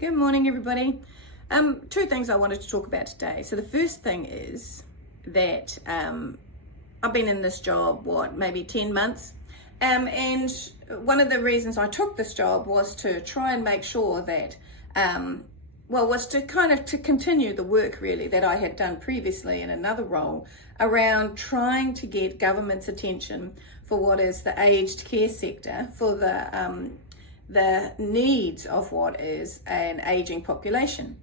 Good morning, everybody. Two things I wanted to talk about today. So the first thing is that I've been in this job, maybe 10 months. And one of the reasons I took this job was to try and make sure that, was to continue the work really that I had done previously in another role around trying to get government's attention for what is the aged care sector, for the needs of what is an aging population,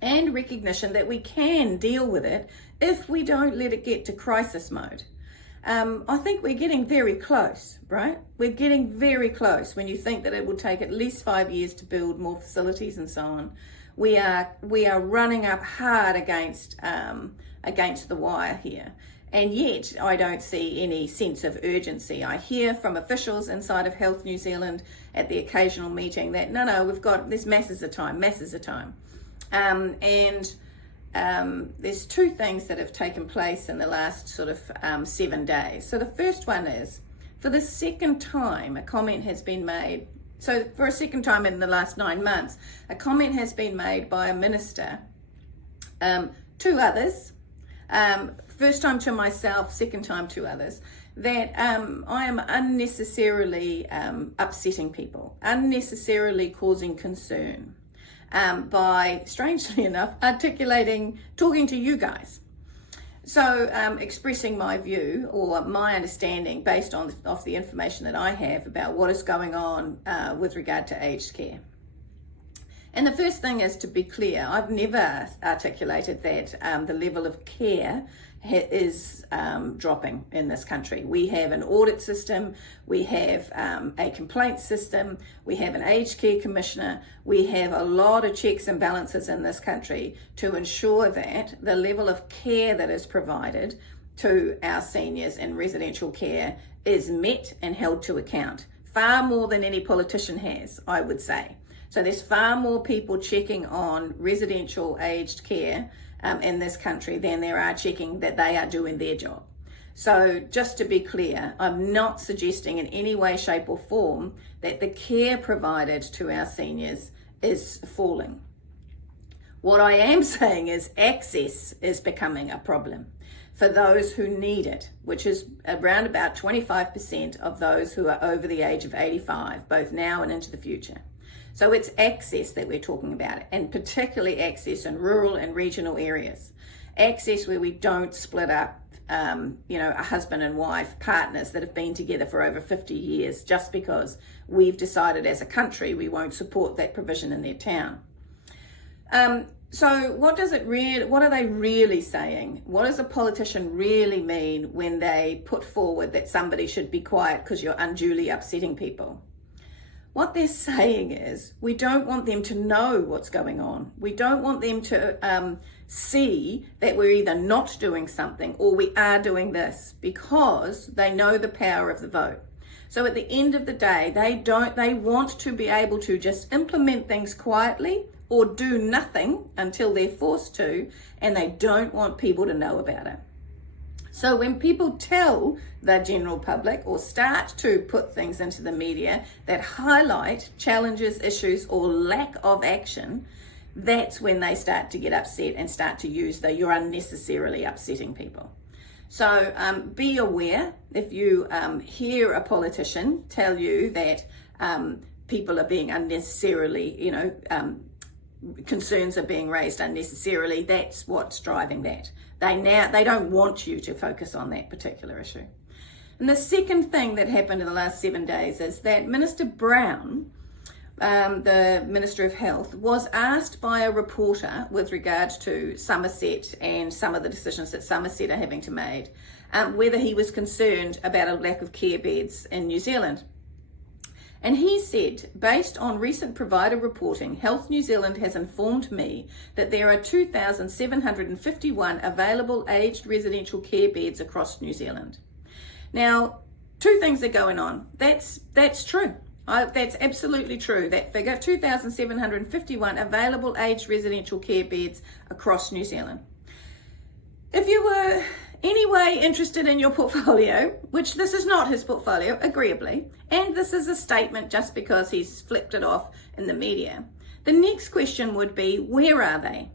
and recognition that we can deal with it if we don't let it get to crisis mode. I think we're getting very close, right? We're getting very close when you think that it will take at least 5 years to build more facilities and so on. We are running up hard against the wire here. And yet I don't see any sense of urgency. I hear from officials inside of Health New Zealand at the occasional meeting that no, we've got this masses of time. There's two things that have taken place in the last 7 days. So the first one is, for the second time, a comment has been made. So for a second time in the last 9 months, a comment has been made by a minister to others, first time to myself, second time to others, that I am unnecessarily upsetting people, unnecessarily causing concern by, strangely enough, talking to you guys. So expressing my view or my understanding based on the information that I have about what is going on with regard to aged care. And the first thing is to be clear, I've never articulated that the level of care is dropping in this country. We have an audit system, we have a complaint system, we have an aged care commissioner, we have a lot of checks and balances in this country to ensure that the level of care that is provided to our seniors in residential care is met and held to account. Far more than any politician has, I would say. So there's far more people checking on residential aged care in this country than there are checking that they are doing their job. So just to be clear, I'm not suggesting in any way, shape or form that the care provided to our seniors is falling. What I am saying is access is becoming a problem for those who need it, which is around about 25% of those who are over the age of 85, both now and into the future. So it's access that we're talking about, and particularly access in rural and regional areas. Access where we don't split up, a husband and wife, partners that have been together for over 50 years just because we've decided as a country we won't support that provision in their town. So what are they really saying? What does a politician really mean when they put forward that somebody should be quiet because you're unduly upsetting people? What they're saying is, we don't want them to know what's going on. We don't want them to see that we're either not doing something or we are doing this, because they know the power of the vote. So at the end of the day, they want to be able to just implement things quietly or do nothing until they're forced to, and they don't want people to know about it. So when people tell the general public or start to put things into the media that highlight challenges, issues, or lack of action, that's when they start to get upset and start to use you're unnecessarily upsetting people. So be aware if you hear a politician tell you that people are being unnecessarily, concerns are being raised unnecessarily, that's what's driving that. They don't want you to focus on that particular issue. And the second thing that happened in the last 7 days is that Minister Brown, the Minister of Health, was asked by a reporter with regards to Somerset and some of the decisions that Somerset are having to make, whether he was concerned about a lack of care beds in New Zealand. And he said, based on recent provider reporting, Health New Zealand has informed me that there are 2,751 available aged residential care beds across New Zealand. Now, two things are going on. That's true. That's absolutely true. That figure, 2,751 available aged residential care beds across New Zealand. If you were anyway interested in your portfolio, which this is not his portfolio, agreeably, and this is a statement just because he's flipped it off in the media, The next question would be, where are they?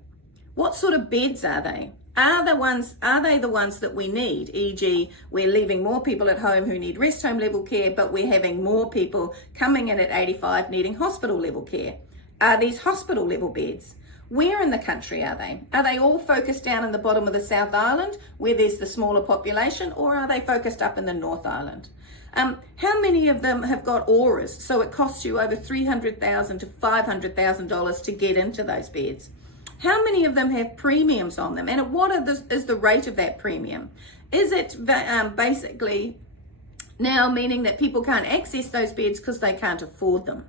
What sort of beds are they? Are they the ones that we need? E.g., we're leaving more people at home who need rest home level care, but we're having more people coming in at 85 needing hospital level care. Are these hospital level beds? Where in the country are they? Are they all focused down in the bottom of the South Island where there's the smaller population, or are they focused up in the North Island? How many of them have got auras, so it costs you over $300,000 to $500,000 to get into those beds? How many of them have premiums on them, and what is the rate of that premium? Is it basically now meaning that people can't access those beds because they can't afford them?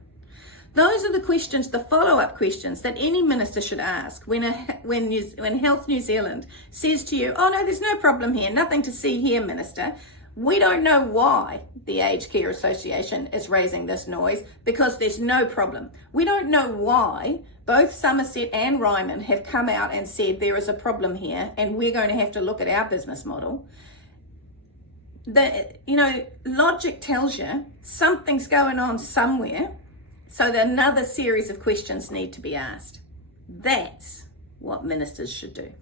Those are the questions, the follow-up questions that any minister should ask when Health New Zealand says to you, oh no, there's no problem here, nothing to see here, Minister. We don't know why the Aged Care Association is raising this noise, because there's no problem. We don't know why both Somerset and Ryman have come out and said there is a problem here and we're going to have to look at our business model. Logic tells you something's going on somewhere, so that another series of questions need to be asked. That's what ministers should do.